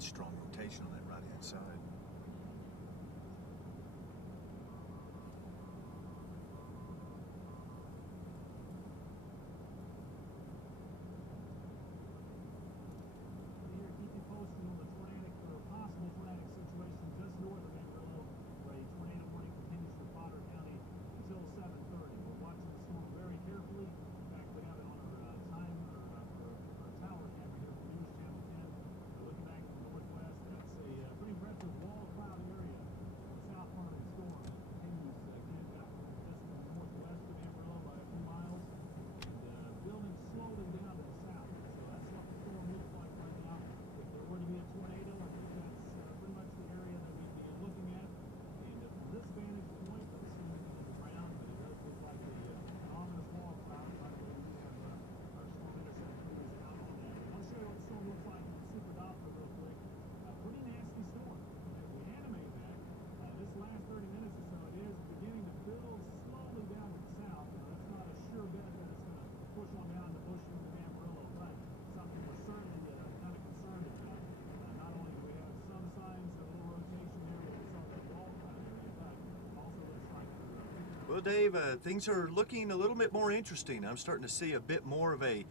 got strong rotation on that right-hand side. Here, keep you posted on the tornadic or possible tornadic situation just north of Amarillo, where a tornado warning continues for Potter County until 7:30. We're watching the storm very carefully. In fact, we have it on our our tower camera here from News Channel 10. Looking back to the northwest, that's a pretty aggressive wall cloud area on the south part of the storm. It continues again back just to the northwest of Amarillo by a few miles, and building slowly down to the south. So that's what the storm looks like right now. If there were to be a tornado, I think that's pretty much the area that we'd be looking at. And from this vantage point, I'm assuming on the ground, but it does look like an ominous wall cloud. By the way, we do have our storm intercept crews out on that. I'll show you what the storm looks like in the Super Doppler real quick. Pretty nasty storm. As we animate that, this last 30 minutes or so, it is beginning to build slowly down to the south. Now, that's not a sure bet that it's going to push on down to Bushland and Amarillo, but something we're certainly kind of concerned about. Not only do we have some signs of a little rotation there where we saw that wall cloud area, but it also looks like Well, Dave, things are looking a little bit more interesting. I'm starting to see a bit more of a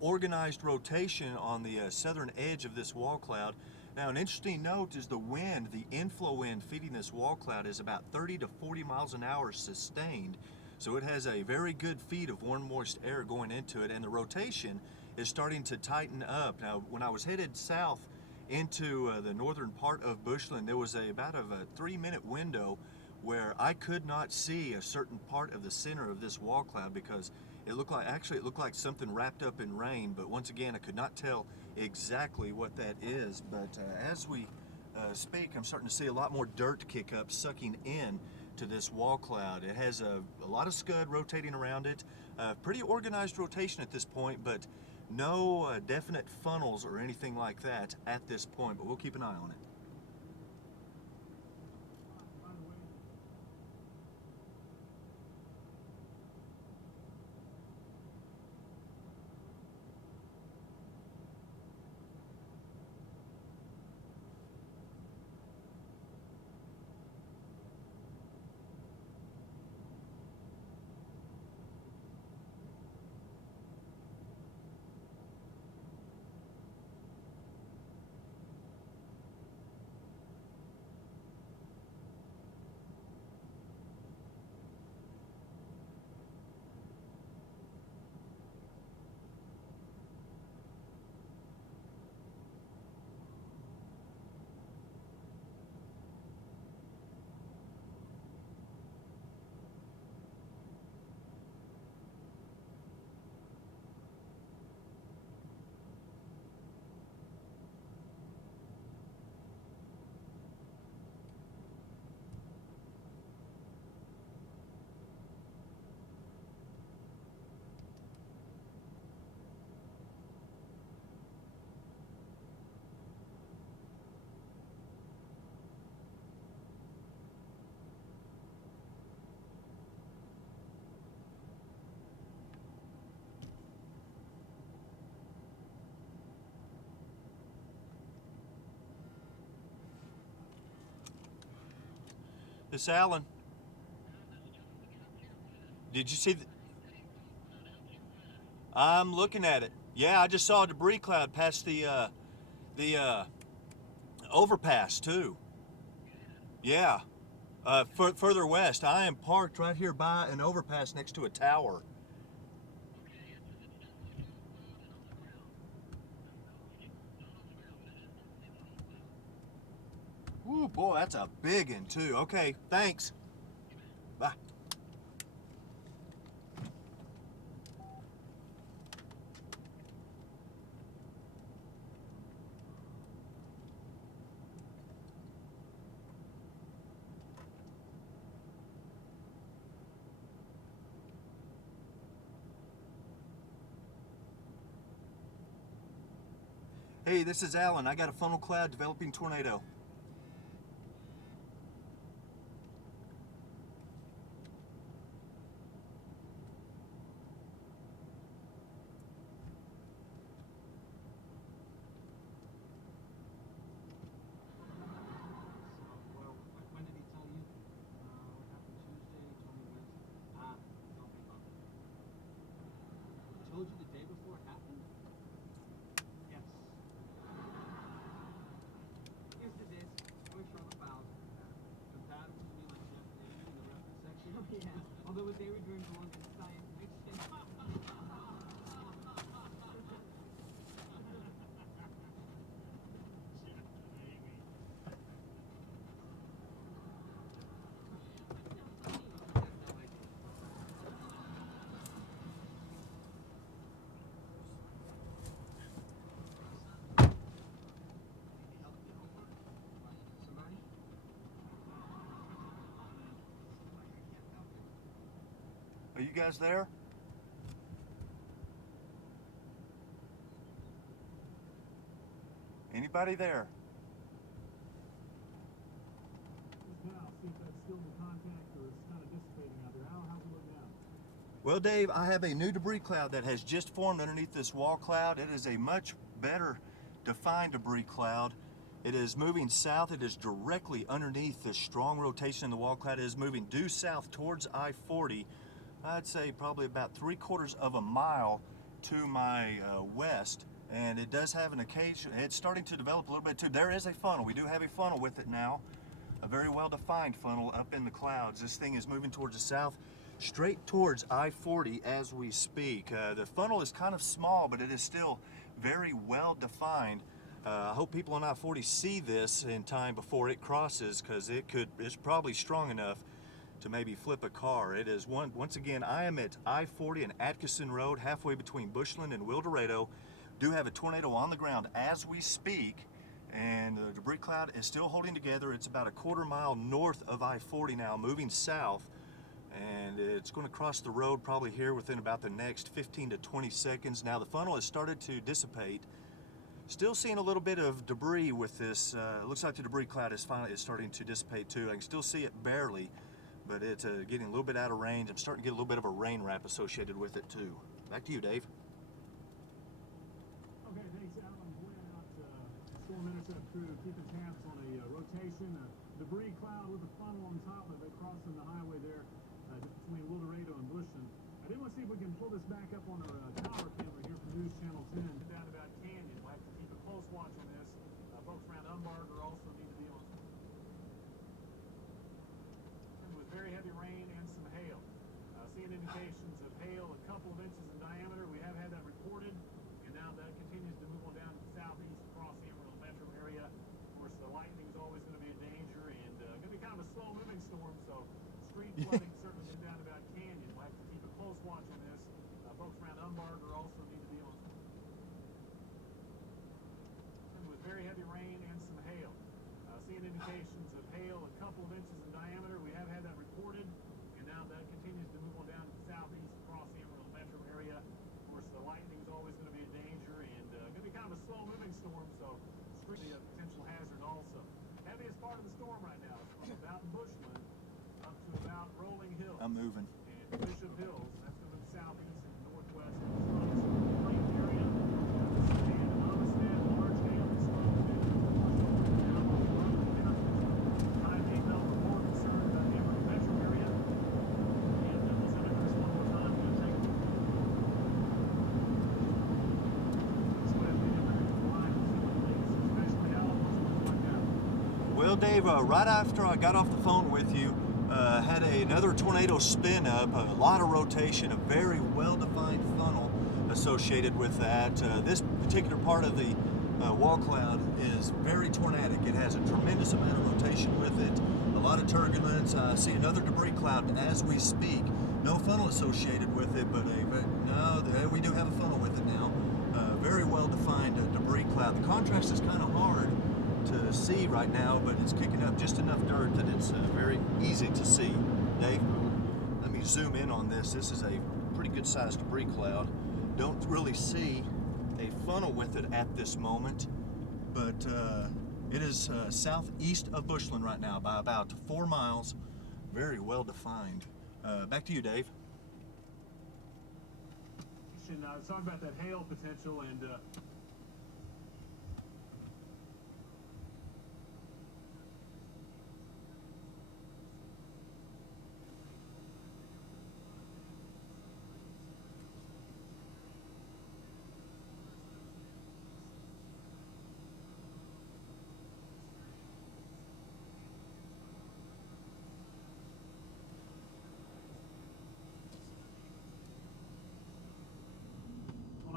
organized rotation on the southern edge of this wall cloud. Now, an interesting note is the wind, the inflow wind feeding this wall cloud is about 30 to 40 miles an hour sustained. So it has a very good feed of warm, moist air going into it, and the rotation is starting to tighten up. Now, when I was headed south into the northern part of Bushland, there was about a 3-minute window where I could not see a certain part of the center of this wall cloud because it looked like something wrapped up in rain, but once again I could not tell exactly what that is. But as we speak, I'm starting to see a lot more dirt kick up, sucking in to this wall cloud. It has a lot of scud rotating around it, pretty organized rotation at this point, but no definite funnels or anything like that at this point, but we'll keep an eye on it. This Alan, did you see I'm looking at it. Yeah, I just saw a debris cloud past the overpass too. Yeah, further west. I am parked right here by an overpass next to a tower. Ooh, boy, that's a big one too. Okay, thanks. Bye. Hey, this is Alan. I got a funnel cloud developing tornado. what they were doing along in science fiction. Are you guys there? Anybody there? Just now, see if that's still in contact or it's kind of dissipating out there. How's it look now? Well, Dave, I have a new debris cloud that has just formed underneath this wall cloud. It is a much better defined debris cloud. It is moving south. It is directly underneath the strong rotation in the wall cloud. It is moving due south towards I-40. I'd say probably about 3/4 of a mile to my west. And it does have an occasion, it's starting to develop a little bit too. There is a funnel. We do have a funnel with it now. A very well-defined funnel up in the clouds. This thing is moving towards the south, straight towards I-40 as we speak. The funnel is kind of small, but it is still very well-defined. I hope people on I-40 see this in time before it crosses, because it's probably strong enough to maybe flip a car. It is once again, I am at I-40 and Atkinson Road, halfway between Bushland and Wildorado. Do have a tornado on the ground as we speak, and the debris cloud is still holding together. It's about a 1/4 mile north of I-40 now, moving south, and it's going to cross the road probably here within about the next 15 to 20 seconds. Now the funnel has started to dissipate. Still seeing a little bit of debris with this. It looks like the debris cloud is starting to dissipate too. I can still see it barely, but it's getting a little bit out of range. I'm starting to get a little bit of a rain wrap associated with it too. Back to you, Dave. Okay, thanks, Alan. Pointing out storm intercept crew keeping tabs on a rotation, a debris cloud with a funnel on top of it crossing the highway there just between Wildorado and Bushland. I did want to see if we can pull this back up on our tower camera here from News Channel 10. Down about Canyon. We'll have to keep a close watch on this. Folks around Umbarger also need to be on. With very heavy rain and some hail. Seeing indications of hail a couple of inches in diameter. We have had that reported, and now that continues to move on down southeast across the Amarillo metro area. Of course, the lightning is always going to be a danger, and going to be kind of a slow-moving storm, so street flooding certainly been down about Canyon. We'll have to keep a close watch on this. Folks around Umbarger also need to be on. With very heavy rain and some hail. Seeing indications of hail a couple of inches in diameter. We have had that reported, and now that continues to move on down southeast across the Amarillo metro area. Of course, the lightning is always going to be a danger, and going to be kind of a slow-moving storm, so street a potential hazard also. Heaviest part of the storm right now is from about Bushland up to about Rolling Hills. I'm moving. And Bishop Hills, that's going to move southeast and northwest. Plain area. And Amistad, large hail and slow moving. Down on the road. High big number more concerned about the Amarillo metro area. And let's have it this one more time. We're going to take it. Let's go ahead and lead everything to line and see what it is, especially how it looks like that. Well, Dave, right after I got off the phone with you, had another tornado spin up, a lot of rotation, a very well-defined funnel associated with that. This particular part of the wall cloud is very tornadic. It has a tremendous amount of rotation with it, a lot of turbulence. I see another debris cloud as we speak. No funnel associated with it, but we do have a funnel with it now. Very well-defined debris cloud. The contrast is kind of hard to see right now, but it's kicking up just enough dirt that it's very easy to see. Dave, let me zoom in on this. This is a pretty good sized debris cloud. Don't really see a funnel with it at this moment, but it is southeast of Bushland right now by about 4 miles. Very well defined. Back to you, Dave. Let's talk about that hail potential, and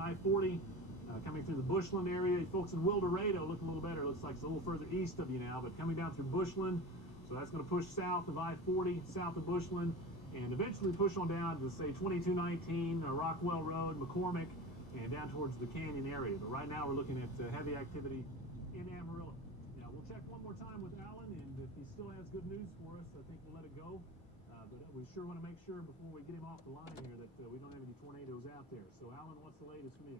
I-40 coming through the Bushland area. You folks in Wildorado look a little better. Looks like it's a little further east of you now, but coming down through Bushland. So that's going to push south of I-40, south of Bushland, and eventually push on down to, say, 2219, Rockwell Road, McCormick, and down towards the Canyon area. But right now we're looking at heavy activity in Amarillo. Now, we'll check one more time with Alan, and if he still has good news for us, I think we'll let it go. But we sure want to make sure before we get him off the line here that we don't have any tornadoes out there. So, Alan, what's the latest from you?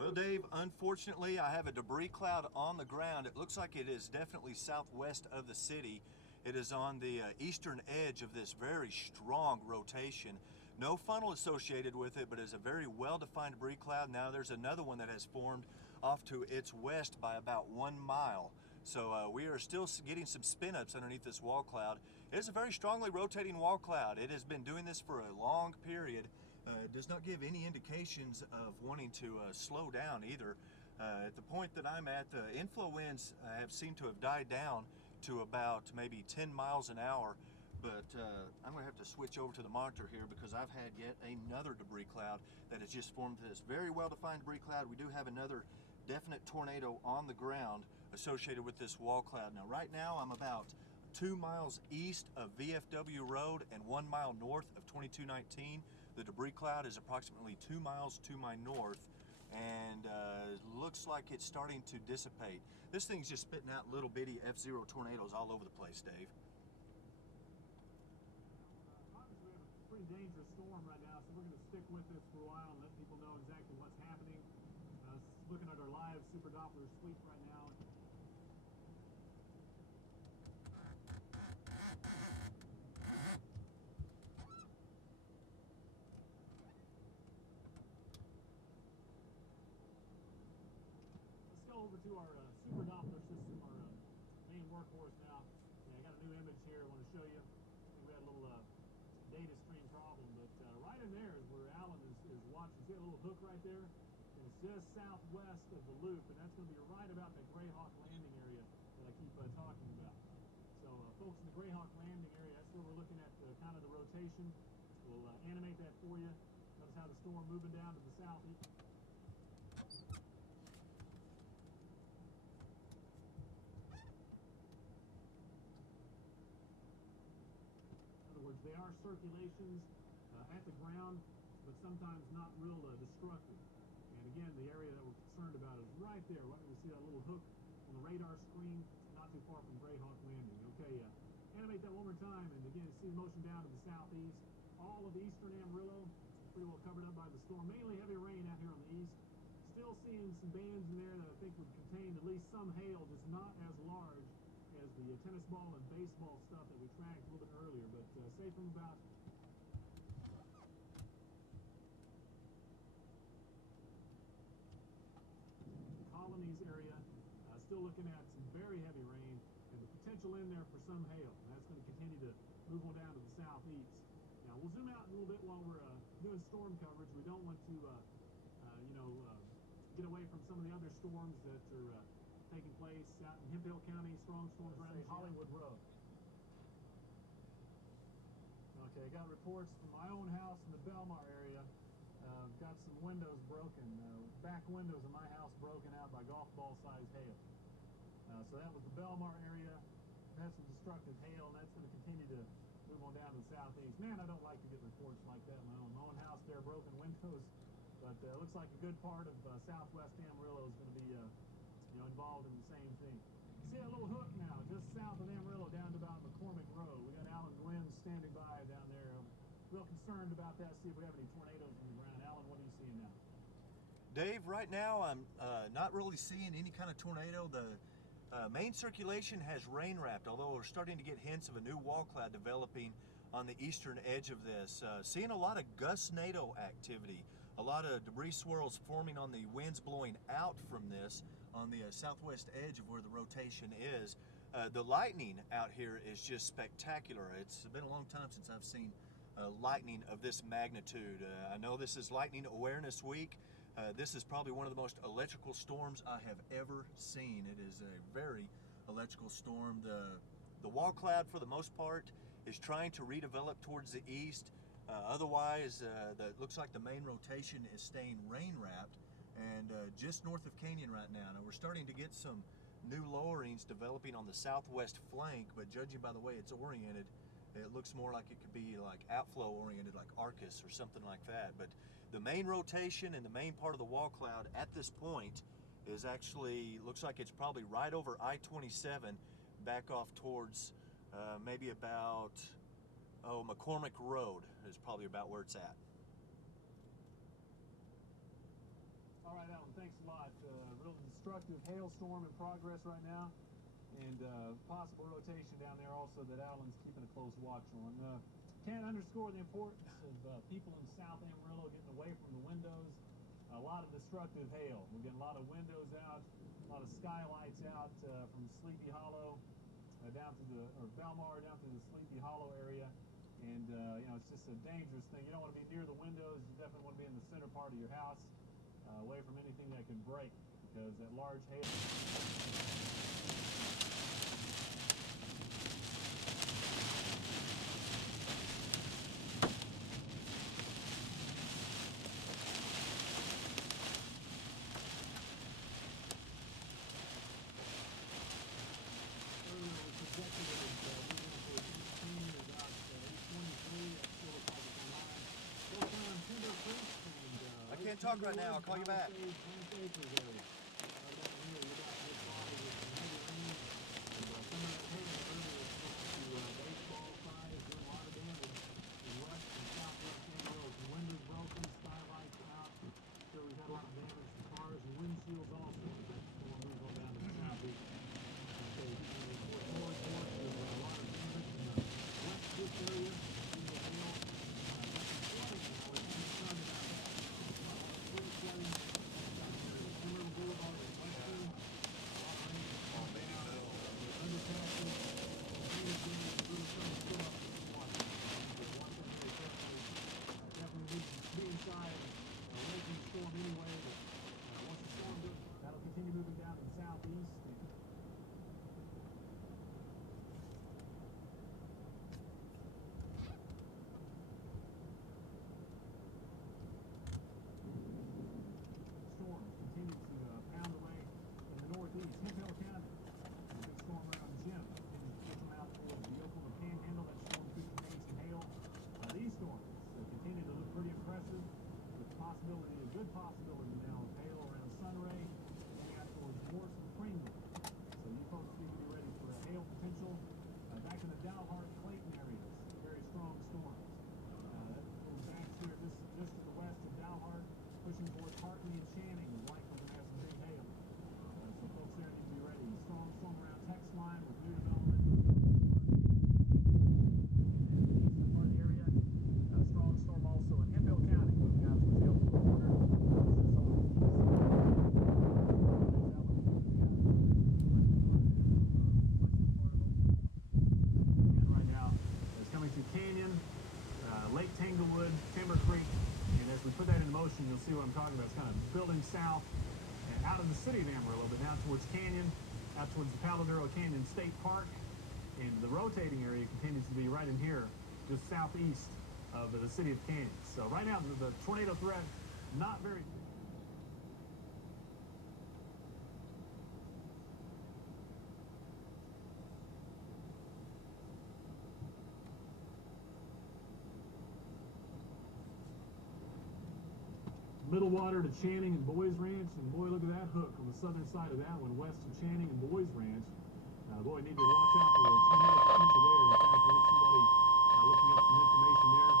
Well, Dave, unfortunately, I have a debris cloud on the ground. It looks like it is definitely southwest of the city. It is on the eastern edge of this very strong rotation. No funnel associated with it, but it's a very well-defined debris cloud. Now there's another one that has formed off to its west by about 1 mile. So we are still getting some spin-ups underneath this wall cloud. It is a very strongly rotating wall cloud. It has been doing this for a long period. It does not give any indications of wanting to slow down either. At the point that I'm at, the inflow winds have seemed to have died down to about maybe 10 miles an hour. But I'm going to have to switch over to the monitor here because I've had yet another debris cloud that has just formed this very well-defined debris cloud. We do have another definite tornado on the ground associated with this wall cloud. Now, right now, I'm about 2 miles east of VFW Road and 1 mile north of 2219. The debris cloud is approximately 2 miles to my north, and looks like it's starting to dissipate. This thing's just spitting out little bitty F-0 tornadoes all over the place, Dave. Obviously, we have a pretty dangerous storm right now, so we're going to stick with this for a while and let people know exactly what's happening. Looking at our live Super Doppler sweep right now. Let's go over to our Super Doppler system, our main workhorse now. Yeah, I got a new image here I want to show you. I think we had a little data stream problem, but right in there is where Alan is watching. See that little hook right there? And it's just southwest of the loop, and that's going to be right about that Greyhawk landing area that I keep talking about. So, folks, in the Greyhawk landing area, that's where we're looking at kind of the rotation. We'll animate that for you. Notice how the storm moving down to the southeast. They are circulations at the ground, but sometimes not real destructive. And again, the area that we're concerned about is right there. Right, we see that little hook on the radar screen, not too far from Greyhawk Landing. Okay, animate that one more time, and again, see the motion down to the southeast. All of eastern Amarillo pretty well covered up by the storm. Mainly heavy rain out here on the east. Still seeing some bands in there that I think would contain at least some hail, just not as large as the tennis ball and baseball stuff that we tracked a little bit earlier, but say from about Colonies area, still looking at some very heavy rain and the potential in there for some hail. And that's going to continue to move on down to the southeast. Now we'll zoom out a little bit while we're doing storm coverage. We don't want to, get away from some of the other storms that are taking place out in Hemphill County, strong storms around Hollywood Road. Okay, got reports from my own house in the Belmar area. Got some windows broken, back windows of my house broken out by golf ball sized hail. So that was the Belmar area. Had some destructive hail, and that's going to continue to move on down to the southeast. Man, I don't like to get reports like that. My own house there, broken windows. But it looks like a good part of southwest Amarillo is going to be involved in the same thing. See that little hook now, just south of Amarillo, down to about McCormick Road. We got Alan Glenn standing by down there. I'm real concerned about that, see if we have any tornadoes on the ground. Alan, what are you seeing now? Dave, right now I'm not really seeing any kind of tornado. The main circulation has rain wrapped, although we're starting to get hints of a new wall cloud developing on the eastern edge of this. Seeing a lot of gustnado activity, a lot of debris swirls forming on the winds blowing out from this on the southwest edge of where the rotation is. The lightning out here is just spectacular. It's been a long time since I've seen lightning of this magnitude. I know this is Lightning Awareness Week. This is probably one of the most electrical storms I have ever seen. It is a very electrical storm. The wall cloud, for the most part, is trying to redevelop towards the east. Otherwise, looks like the main rotation is staying rain wrapped and just north of Canyon right now. Now we're starting to get some new lowerings developing on the southwest flank, but judging by the way it's oriented, it looks more like it could be like outflow oriented, like Arcus or something like that. But the main rotation and the main part of the wall cloud at this point is actually, looks like it's probably right over I-27, back off towards maybe about, McCormick Road is probably about where it's at. All right, Alan, thanks a lot. Real destructive hailstorm in progress right now, and possible rotation down there also that Alan's keeping a close watch on. Can't underscore the importance of people in South Amarillo getting away from the windows. A lot of destructive hail. We're getting a lot of windows out, a lot of skylights out from Sleepy Hollow down to the, or Belmar down to the Sleepy Hollow area. And, you know, it's just a dangerous thing. You don't want to be near the windows. You definitely want to be in the center part of your house, away from anything that can break, because that large hail. I can't talk right now. I'll call you back. Windows broken, skylights out. So we've had a lot of damage to cars and windshields also. We'll move on down to the southeast. So a lot of damage in the west this area. Anyway, but once the storm goes, that'll continue moving down to the southeast. Storms continue to pound away in the northeast. Hemphill County, a big storm around Jim, continues to push them out towards the Oklahoma Panhandle. That storm could contain some hail. These storms continue to look pretty impressive, with possibility, a good possibility now of hail around Sunray and out towards Morse and Pringle. So you folks need to be ready for a hail potential back in the Dalhart, Clayton areas. Very strong storms. That little batch here just to the west of Dalhart, pushing towards Hartley and Channing, is likely to have some big hail. So folks there need to be ready. Strong storm around text line with new development. Storm also in Hemphill County, moving out towards the Oklahoma border. And right now, it's coming through Canyon, Lake Tanglewood, Timber Creek, and as we put that in motion, you'll see what I'm talking about. It's kind of building south and out of the city of Amarillo, but now towards Canyon, out towards the Paladuro Canyon State Park, and the rotating area continues to be right in here, just southeast of the city of Canyon. So right now, the tornado threat, not very... Middle water to Channing and Boys Ranch, and boy, look at that hook on the southern side of that one, west of Channing and Boys Ranch. Boy, need to watch out for the tornado potential there. In fact, we got somebody looking up some information there.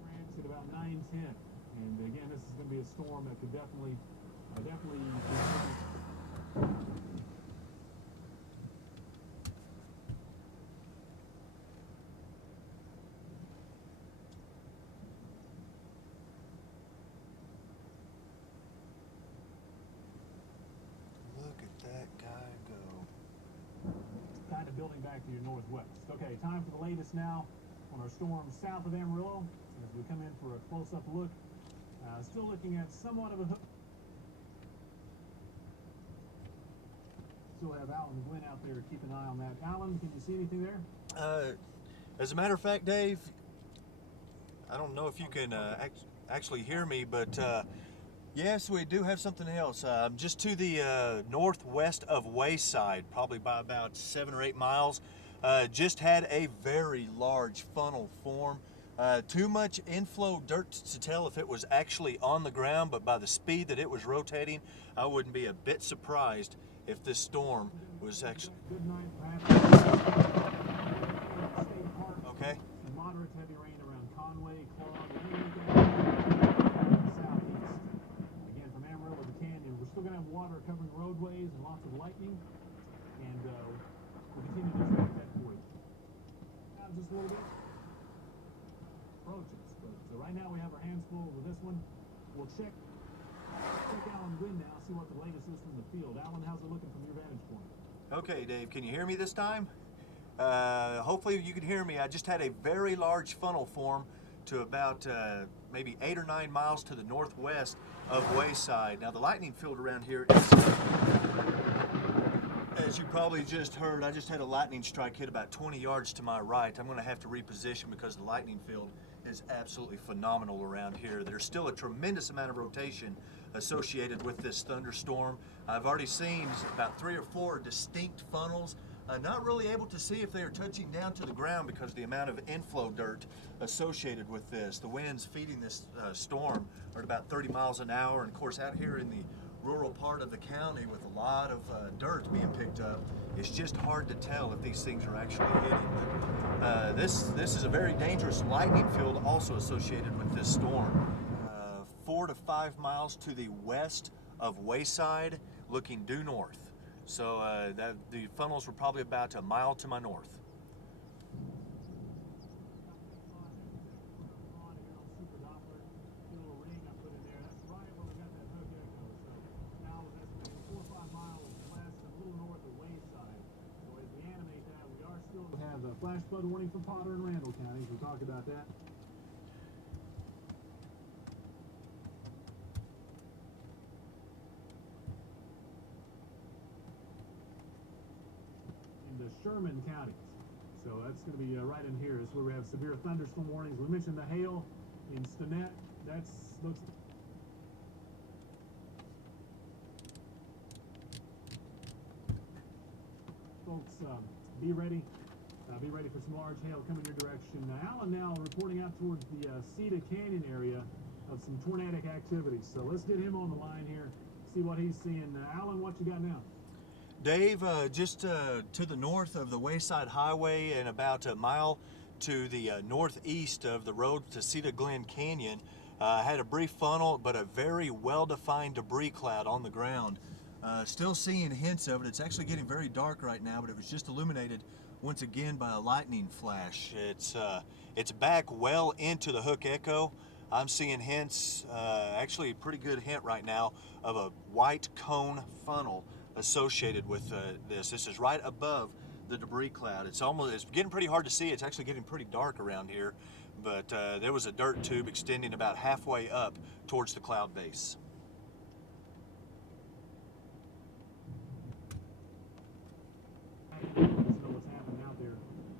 France at about 9:10, and again, this is going to be a storm that could definitely. Look at that guy go. Kind of building back to your northwest. Okay, time for the latest now on our storm south of Amarillo. As we come in for a close-up look, still looking at somewhat of a hook. Still have Alan and Glenn out there. Keep an eye on that. Alan, can you see anything there? As a matter of fact, Dave, I don't know if you can actually hear me, but yes, we do have something else. Just to the northwest of Wayside, probably by about 7 or 8 miles, just had a very large funnel form. Too much inflow dirt to tell if it was actually on the ground, but by the speed that it was rotating, I wouldn't be a bit surprised if this storm was actually... Good night, Pat. Okay. Some moderate to heavy rain around Conway, Claude, southeast. Again, from Amarillo to Canyon, we're still going to have water covering roadways and lots of lightning, and we'll continue to track that for you. Now, just a little bit. Approaches, but right now we have our hands full with this one. We'll check Alan Gwynn now, see what the latest is from the field. Alan, how's it looking from your vantage point? Okay, Dave, can you hear me this time? Hopefully you can hear me. I just had a very large funnel form to about maybe 8 or 9 miles to the northwest of Wayside. Now the lightning field around here is, as you probably just heard, I just had a lightning strike hit about 20 yards to my right. I'm going to have to reposition because the lightning field is absolutely phenomenal around here. There's still a tremendous amount of rotation associated with this thunderstorm. I've already seen about 3 or 4 distinct funnels. Not really able to see if they are touching down to the ground because of the amount of inflow dirt associated with this. The winds feeding this storm are at about 30 miles an hour, and of course out here in the rural part of the county with a lot of dirt being picked up, it's just hard to tell if these things are actually hitting. But this is a very dangerous lightning field also associated with this storm. 4 to 5 miles to the west of Wayside, looking due north. So the funnels were probably about a mile to my north. Have a flash flood warning for Potter and Randall counties. We'll talk about that. In the Sherman counties. So that's going to be right in here. Is where we have severe thunderstorm warnings. We mentioned the hail in Stinnett. That's looks. Folks, be ready. Be ready for some large hail coming your direction. Alan now reporting out towards the Cedar Canyon area of some tornadic activity. So let's get him on the line here, see what he's seeing. Alan, what you got now? Dave, just to the north of the Wayside Highway and about a mile to the northeast of the road to Cedar Glen Canyon, had a brief funnel, but a very well-defined debris cloud on the ground. Still seeing hints of it. It's actually getting very dark right now, but it was just illuminated once again by a lightning flash. It's back well into the Hook Echo. I'm seeing hints, actually a pretty good hint right now, of a white cone funnel associated with this. This is right above the debris cloud. It's getting pretty hard to see. It's actually getting pretty dark around here, but there was a dirt tube extending about halfway up towards the cloud base.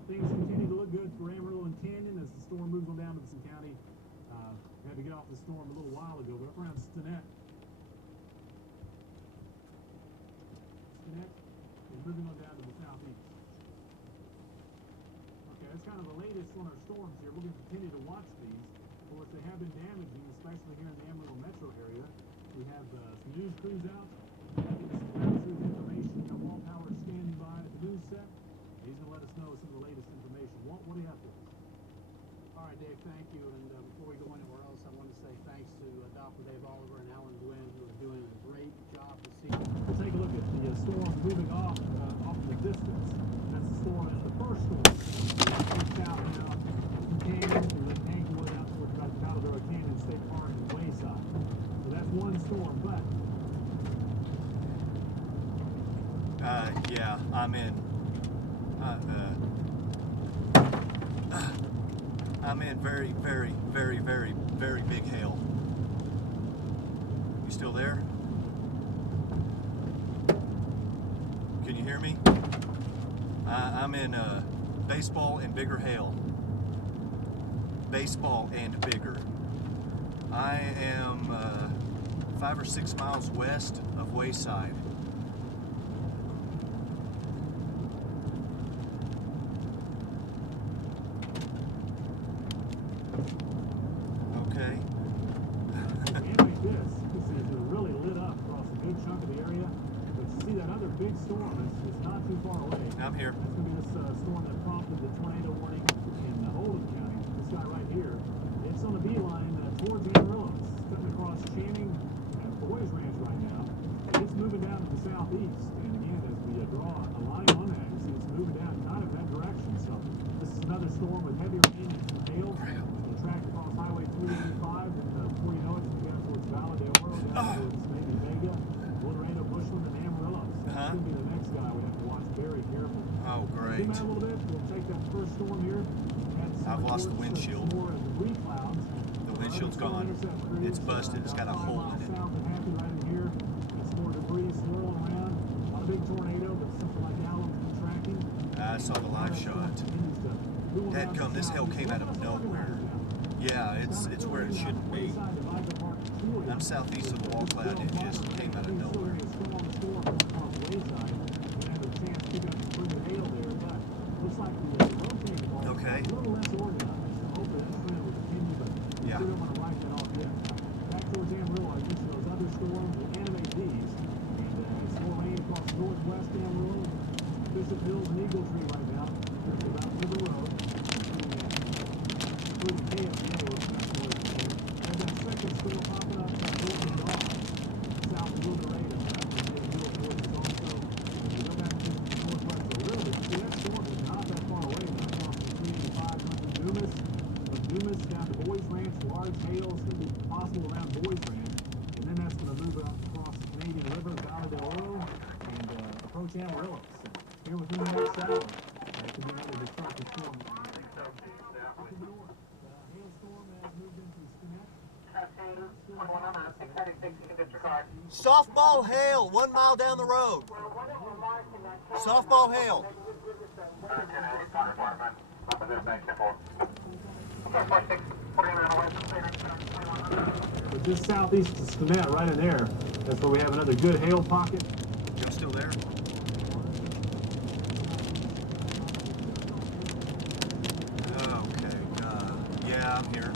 Things continue to look good for Amarillo and Canyon as the storm moves on down to Madison County. We had to get off the storm a little while ago, but up around Stinnett. And moving on down to the southeast. Okay, that's kind of the latest on our storms here. We're going to continue to watch these. Of course, they have been damaging, especially here in the Amarillo metro area. We have some news crews out. Some ground truth information. We got Walt Howard standing by at the news set. He's going to let us know some of the latest information. What do you have for us? All right, Dave, thank you. And before we go anywhere else, I want to say thanks to Dr. Dave Oliver and Alan Gwynn, who are doing a great job this season. We'll take a look at the storm moving off in the distance. That's the storm. That's the first storm. It's out now from Canyon to Lake Hankwood out towards Colorado Canyon State Park and Wayside. So that's one storm, but yeah, I'm in. I'm in very, very, very, very, very big hail. You still there? Can you hear me? I'm in Baseball and bigger hail. Baseball and bigger. I am 5 or 6 miles west of Wayside. Okay. And like this is really lit up across a good chunk of the area. But you see that other big storm is not too far away. I'm here. That's going to be this storm that prompted the tornado warning in Oldham County. This guy right here. It's on the beeline towards Amarillo. It's cutting across Channing and Boys Ranch right now. And it's moving down to the southeast. And again, as we draw a line on that, you see it's moving down kind of that direction. So this is another storm with heavy rain and hail. It'll track across Highway 385, and before you know it, it's down towards Valadero, down towards maybe Vega, Laredo, Bushland, and Amarillo. So that's going to be the next guy we have to watch very carefully. Oh, great. Zoom out a little bit. We'll take that first storm here. I've lost the windshield. The windshield's gone. It's busted. It's got a hole in it. South and happy right in here. Got some more debris swirling around. Not a big tornado, but something like Alan's been tracking. I saw the live shot. Head come, this hail came out of nowhere. Yeah, it's where it shouldn't be. I'm southeast of the wall cloud and it just came out of nowhere. Okay. Yeah. Back towards Amarillo, I used those other storms to animate these. And it's more rain across northwest Amarillo, Bishop Hills and Eagle Tree right now. There's about River Road, including KFA. There's that second storm popping up north of Dog, south of Laredo. Also, if you go back to northwest a little bit, see that storm is not that far away. Not far from 385 north of Dumas. From Dumas down to Boys Ranch, large hail is going to be possible around Boys Ranch, and then that's going to move up across the Canadian River, Valadero, and approach Amarillo. So here within the next hour, that could be another destructive storm. Hailstorm has moved into Stinnett. Softball hail, 1 mile down the road. Softball hail. But just southeast of Stinnett, right in there, that's where we have another good hail pocket. Y'all still there? Okay, yeah, I'm here.